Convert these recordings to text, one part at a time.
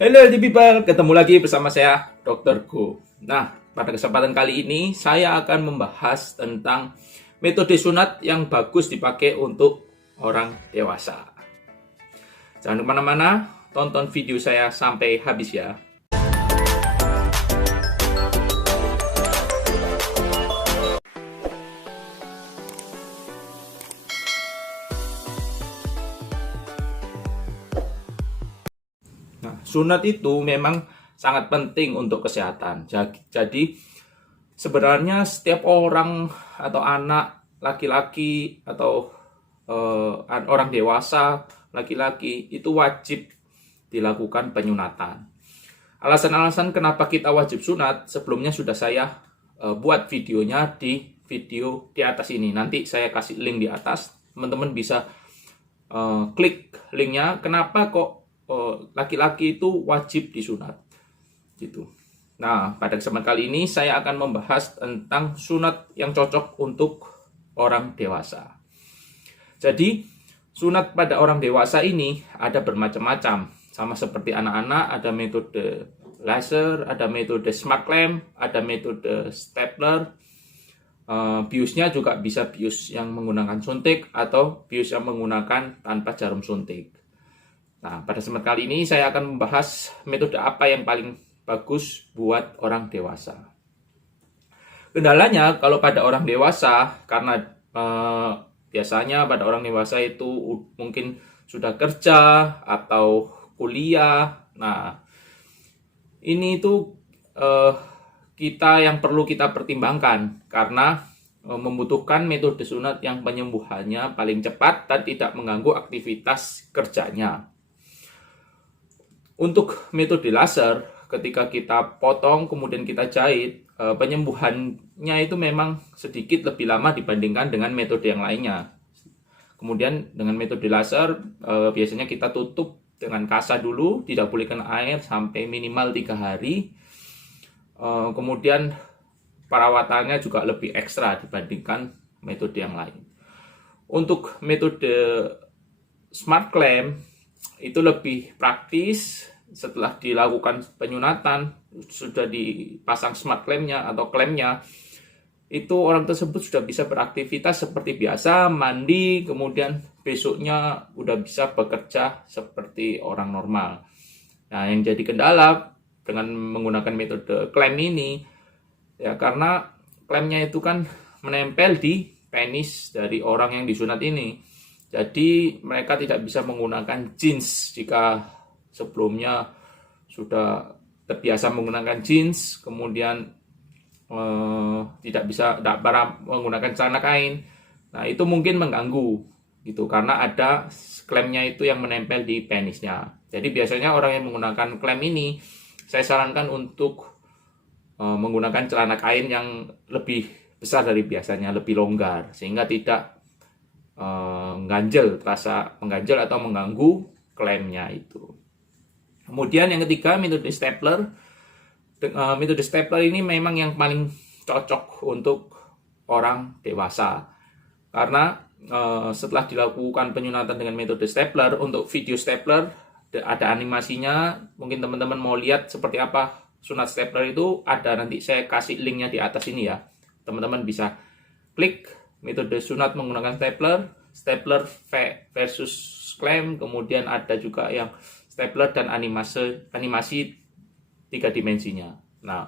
Halo LD People, ketemu lagi bersama saya Dr. Go. Nah, pada kesempatan kali ini saya akan membahas tentang metode sunat yang bagus dipakai untuk orang dewasa. Jangan kemana-mana, tonton video saya sampai habis ya. Nah, sunat itu memang sangat penting untuk kesehatan. Jadi sebenarnya setiap orang atau anak laki-laki atau orang dewasa laki-laki itu wajib dilakukan penyunatan. Alasan-alasan kenapa kita wajib sunat sebelumnya sudah saya buat videonya di video di atas ini. Nanti saya kasih link di atas, teman-teman bisa klik linknya. Kenapa kok laki-laki itu wajib disunat gitu. Nah, pada kesempatan kali ini saya akan membahas tentang sunat yang cocok untuk orang dewasa. Jadi, sunat pada orang dewasa ini ada bermacam-macam. Sama seperti anak-anak, ada metode laser, ada metode smart clamp, ada metode stapler. Biusnya juga bisa bius yang menggunakan suntik atau bius yang menggunakan tanpa jarum suntik. Nah, pada kesempatan kali ini saya akan membahas metode apa yang paling bagus buat orang dewasa. Kendalanya kalau pada orang dewasa, karena biasanya pada orang dewasa itu mungkin sudah kerja atau kuliah. Nah, ini itu yang perlu kita pertimbangkan karena membutuhkan metode sunat yang penyembuhannya paling cepat dan tidak mengganggu aktivitas kerjanya. Untuk metode laser, ketika kita potong kemudian kita jahit, penyembuhannya itu memang sedikit lebih lama dibandingkan dengan metode yang lainnya. Kemudian dengan metode laser, biasanya kita tutup dengan kasa dulu, tidak boleh kena air sampai minimal 3 hari. Kemudian perawatannya juga lebih ekstra dibandingkan metode yang lain. Untuk metode smart clamp itu lebih praktis. Setelah dilakukan penyunatan, sudah dipasang smart clamp-nya atau klampnya, itu orang tersebut sudah bisa beraktivitas seperti biasa, mandi, kemudian besoknya udah bisa bekerja seperti orang normal. Nah, yang jadi kendala dengan menggunakan metode clamp ini, ya karena klampnya itu kan menempel di penis dari orang yang disunat ini. Jadi mereka tidak bisa menggunakan jeans jika sebelumnya sudah terbiasa menggunakan jeans, kemudian tidak menggunakan celana kain. Nah, itu mungkin mengganggu gitu karena ada klampnya itu yang menempel di penisnya. Jadi biasanya orang yang menggunakan klamp ini saya sarankan untuk menggunakan celana kain yang lebih besar dari biasanya, lebih longgar sehingga tidak terasa mengganjal atau mengganggu klampnya itu. Kemudian yang ketiga, metode stapler. Metode stapler ini memang yang paling cocok untuk orang dewasa. Karena setelah dilakukan penyunatan dengan metode stapler, untuk video stapler ada animasinya. Mungkin teman-teman mau lihat seperti apa sunat stapler itu, ada nanti saya kasih linknya di atas ini ya. Teman-teman bisa klik metode sunat menggunakan stapler versus clamp, kemudian ada juga yang stapler dan animasi 3 dimensinya. Nah,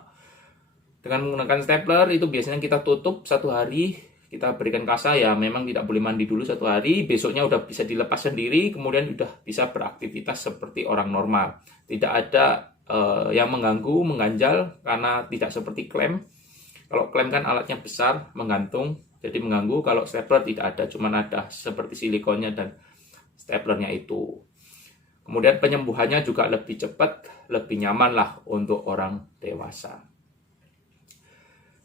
dengan menggunakan stapler itu biasanya kita tutup 1 hari, kita berikan kasa ya, memang tidak boleh mandi dulu 1 hari, besoknya udah bisa dilepas sendiri, kemudian udah bisa beraktivitas seperti orang normal. Tidak ada yang mengganggu, mengganjal karena tidak seperti clamp. Kalau clamp kan alatnya besar, menggantung, jadi mengganggu. Kalau stapler tidak ada, cuma ada seperti silikonnya dan staplernya itu. Kemudian penyembuhannya juga lebih cepat, lebih nyaman lah untuk orang dewasa.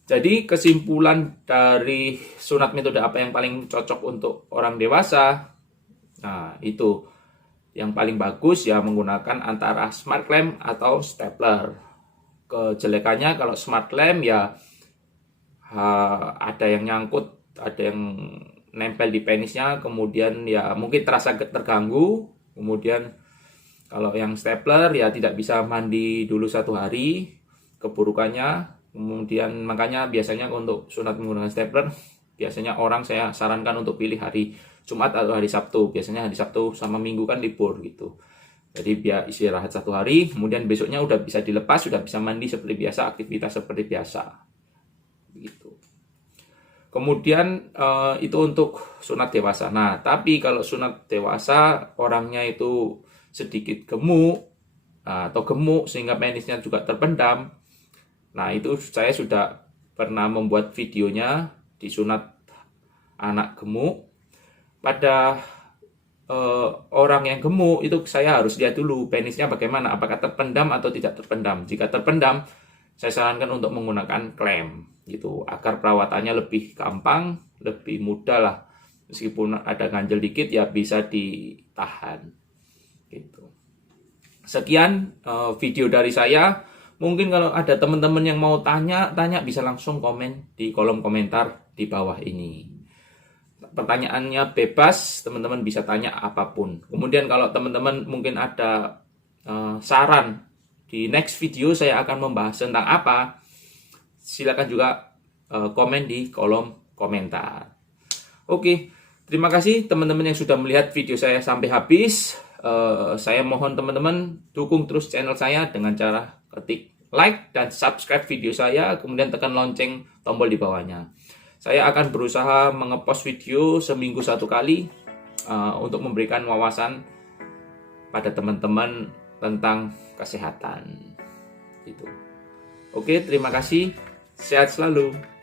Jadi kesimpulan dari sunat metode apa yang paling cocok untuk orang dewasa, nah itu yang paling bagus ya menggunakan antara smart clamp atau stapler. Kejelekannya kalau smart clamp ya ada yang nyangkut, ada yang nempel di penisnya, kemudian ya mungkin terasa terganggu, kemudian Kalau yang stapler ya tidak bisa mandi dulu 1 hari, keburukannya. Kemudian makanya biasanya untuk sunat menggunakan stapler, biasanya orang saya sarankan untuk pilih hari Jumat atau hari Sabtu. Biasanya hari Sabtu sama Minggu kan libur gitu. Jadi biar istirahat 1 hari, kemudian besoknya udah bisa dilepas, sudah bisa mandi seperti biasa, aktivitas seperti biasa. Gitu. Kemudian itu untuk sunat dewasa. Nah, tapi kalau sunat dewasa orangnya itu sedikit gemuk atau gemuk sehingga penisnya juga terpendam. Nah, itu saya sudah pernah membuat videonya di sunat anak gemuk. Pada orang yang gemuk itu saya harus lihat dulu penisnya bagaimana, apakah terpendam atau tidak terpendam. Jika terpendam, saya sarankan untuk menggunakan klem gitu agar perawatannya lebih gampang, lebih mudah lah. Meskipun ada ganjel dikit ya bisa ditahan. Gitu. Sekian video dari saya. Mungkin kalau ada teman-teman yang mau tanya bisa langsung komen di kolom komentar di bawah ini. Pertanyaannya bebas, teman-teman bisa tanya apapun. Kemudian kalau teman-teman mungkin ada saran di next video saya akan membahas tentang apa, silakan juga komen di kolom komentar. Oke, terima kasih teman-teman yang sudah melihat video saya sampai habis. Saya mohon teman-teman dukung terus channel saya dengan cara ketik like dan subscribe video saya, kemudian tekan lonceng tombol di bawahnya. Saya akan berusaha mengepost video seminggu 1 kali untuk memberikan wawasan pada teman-teman tentang kesehatan. Gitu. Oke, terima kasih. Sehat selalu.